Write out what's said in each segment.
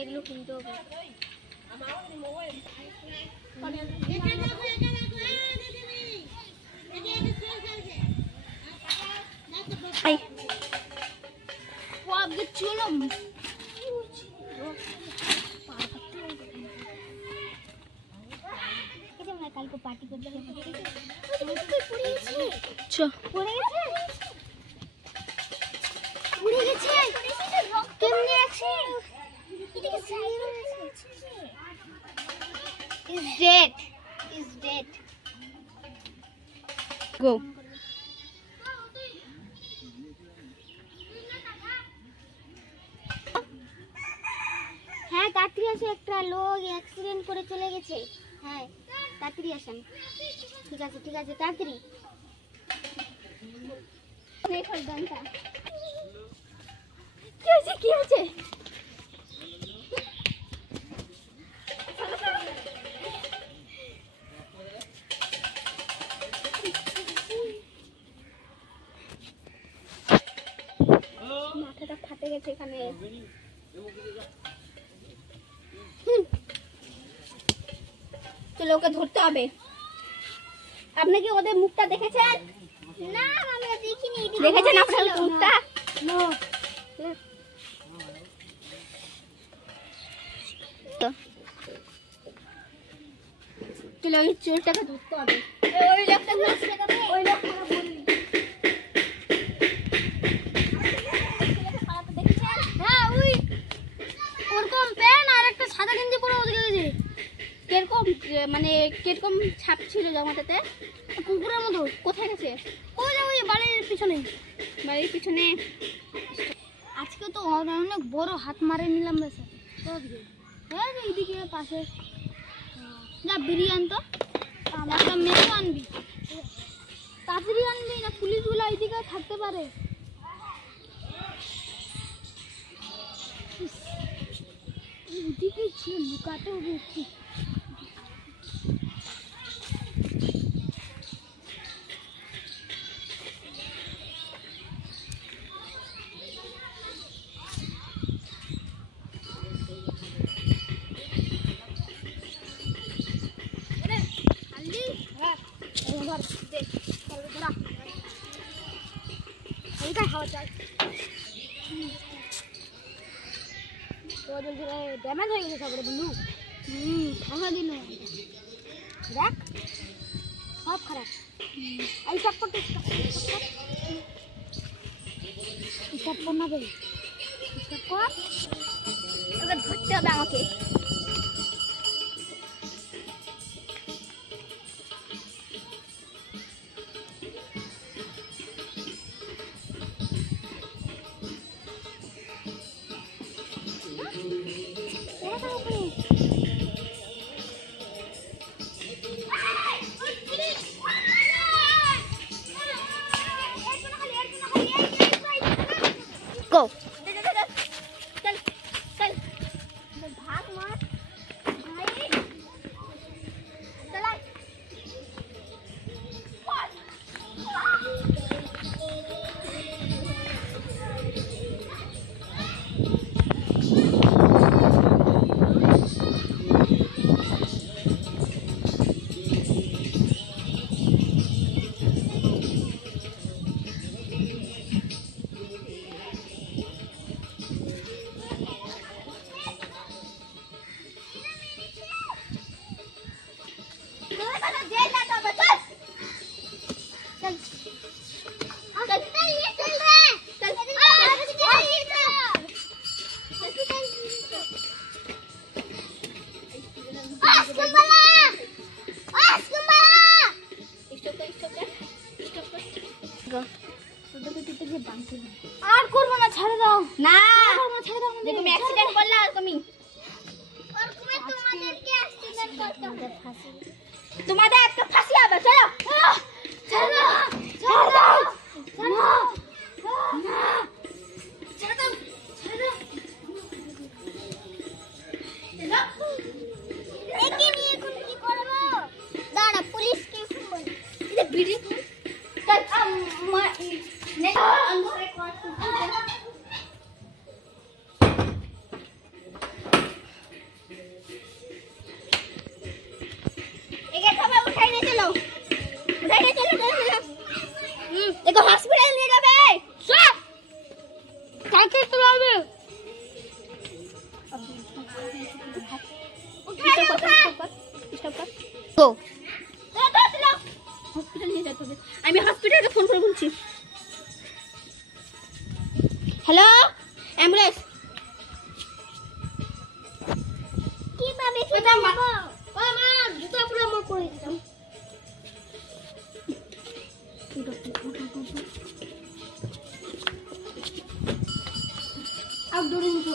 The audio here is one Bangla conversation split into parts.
এগুলো কিনতে হবে। চলো কালকে পার্টি করতে হবে। উড়ে গেছে কেমনে আছে? Is dead. Is dead. Go. হ্যাঁ তাড়াতাড়ি আসে, একটা লোক অ্যাক্সিডেন্ট করে চলে গেছে। হ্যাঁ তাড়াতাড়ি আসেন। ঠিক আছে ঠিক আছে তাড়াতাড়ি। কি হয়েছে কি হয়েছে? মাথাটা ফাটে গেছে এখানে। চলো ওকে ধরতে হবে। আপনি কি ওদের মুখটা দেখেছেন? না আমি দেখিনি। দেখেছেন আপনার মুখটা? না। চলো ওই চোরটাকে ধরতে হবে। ওই লোকটা নাচতে যাবে। ওই লোকটা বললি হ্যাঁ ওই ওরকম প্যান্ট আর একটা সাদা গেঞ্জি পরে ওদিকে গেছে। কিরকম মানে কিরকম ছাপ ছিল জামাটাতে? কুকুরের মতো। কোথায় গেছে? ওই যে ওই বাড়ির পিছনে। বাড়ির পিছনে। আজকে তো অনেক বড় হাত মারে নিলাম বেশি। হ্যাঁ এইদিকে পাশে যা বিরিয়ানি তো একটা মেয়েও আনবি। তাড়াতাড়ি আনবি না পুলিশগুলো এইদিকে থাকতে পারে। এইদিকে ছিল লুকাতে হবে একটু। ড্যামেজ হয়ে গেছে সবরে বন্ধু। ভাঙা দিন দেখ সব খারাপ। এই সব করতে সব কর না বে, সব কর। ওকে ধরতে হবে আমাকে। Go. चल चल भाग मत भाई। चला আর করব না, ছেড়ে দাও না, ছেড়ে দাও। তুমি অ্যাক্সিডেন্ট করলে আর তুমি তোমাদেরকে অ্যাক্সিডেন্ট করতে হবে। তোমাদের আজকে ফাঁসি হবে। চলো ছেড়ে দাও, ছেড়ে দাও, ছেড়ে দাও, না ছেড়ে দাও, ছেড়ে দাও। একে নিয়ে এখন কি করব? দাঁড়া পুলিশকে ফোন করি। এটা ভিডিও কাট আমার নে ঘরে কর। আমি হসপিটালে ফোন করে বলছি। Hello ambulance. কিভাবে খেতাম বাবা? আমার জুতা পুরো আমার পরে দিতাম। আউটডোরে উঠো।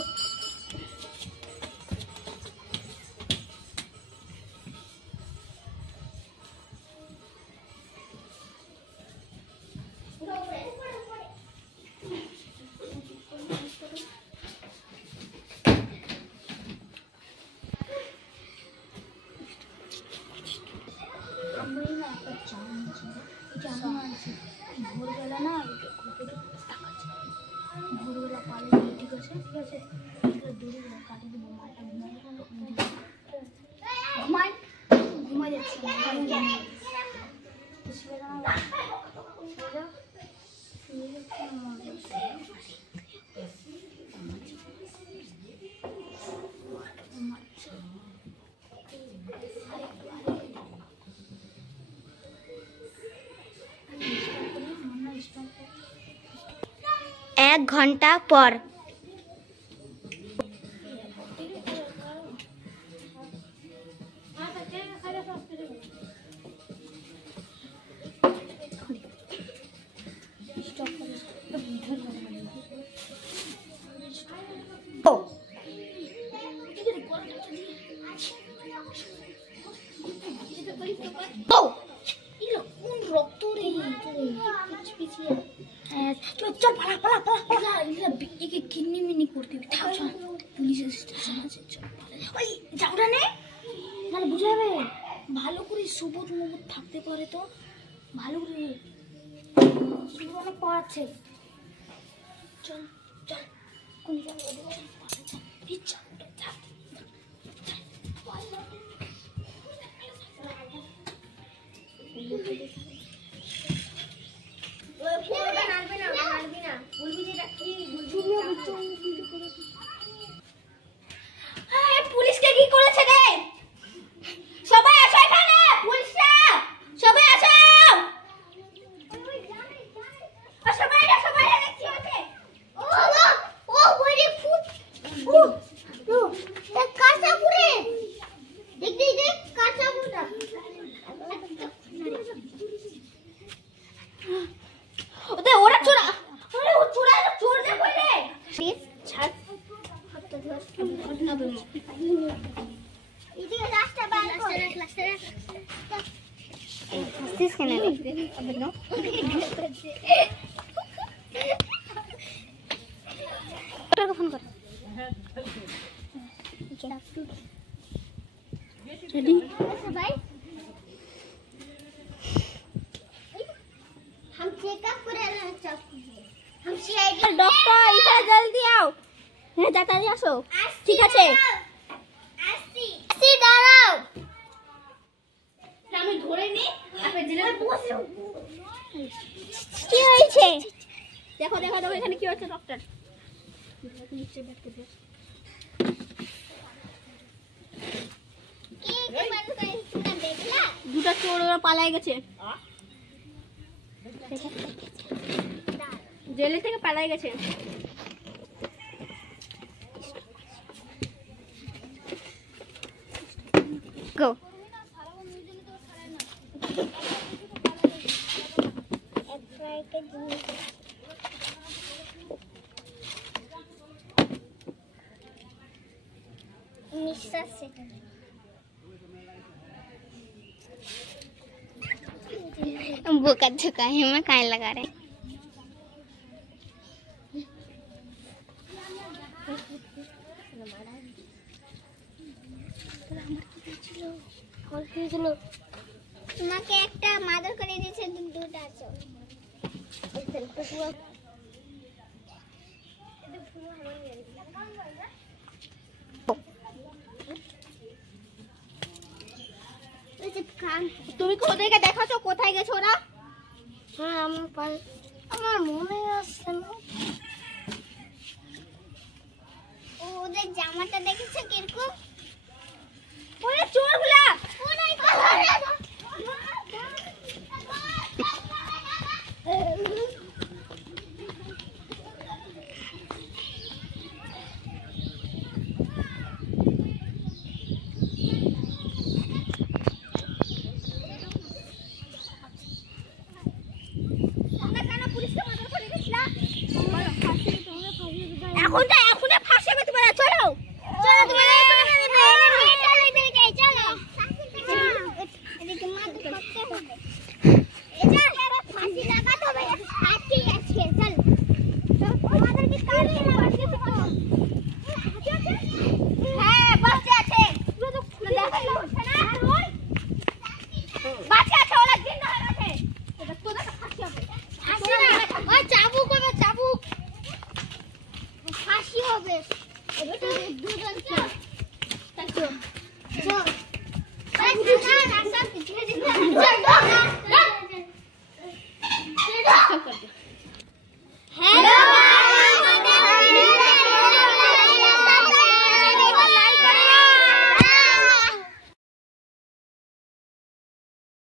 ভোরবেলা না ভোরবেলা পালে ঠিক আছে ঠিক আছে দূরে কাটি দেবো মাটা ঘুমাই যাচ্ছে এক ঘন্টা পর। চল পালা পালা পালা পালা একে কিডনি মিনি করতে থাক চল পুলিশের স্টেশন আছে চল ওই যাওটা নে নাহলে বুঝে যাবে ভালো করে সবুজ মবুজ থাকতে পারে তো ভালো করে সবুজ অনেক পড়াচ্ছে চল চল কোন জায়গায় চল ইচ্ছা পুলিশকে কি করেছে রে? সবাই আসো এখানে, পুলিশরা সবাই আসো। সবাই দেখছি ওকে। ও বড়ি ফুট এ কাঁচা পুরে দেখ কাঁচা পুরা ওদের ওরা চোরা আরে ও চোরা চোর দে কইরে প্লিজ ছাড় হাতটা ধর ঘটনা বলি এদিকে রাস্তা বার কর রাস্তা হাসছিস কেন রে? আবে নো ডক্টরকে ফোন কর। रेडी भाई हम चेकअप कराना चाहते हैं हम सीआईडी डॉक्टर इधर जल्दी आओ হ্যাঁ তাড়াতাড়ি আসো ঠিক আছে আসি দাঁড়াও আমি ধরে নি আপনি জেলে বসে কি হয়েছে? দেখো দেখো দেখো এখানে কি হচ্ছে ডক্টর নিচে बैठ के देख দুটো চোর ওরা পালাই গেছে জেলে থেকে পালাই গেছে গো निश्वास से बोका झुका है मैं काहे लगा रहे তোমাকে একটা মাদর করে দিয়েছে দুটো আছে এই সেলফি পুরো এটা পুরো তুমি ওদেরকে দেখাচ্ছ কোথায় গেছে ওরা হ্যাঁ আমার মনে আসছে না ওদের জামাটা দেখেছো কিরকম ওরে চোরগুলা এখন ফাঁসি হবে তোমার। চলো চলো তোমার এদিকে মার করতে হবে। এটা ফাঁসি লাগাতে হবে। আজকে আছে চল আমাদেরকে কালকে লাগাতে হবে। হ্যাঁ বাচ্চা আছে দেখানো হচ্ছে না ওই বাচ্চা আছে অনেক দিন ধরে আছে। এটা তোদের ফাঁসি হবে। ফাঁসি না ওই চাবুক হবে চাবুক ফাঁসি হবে। এটা দুজন চল চল চল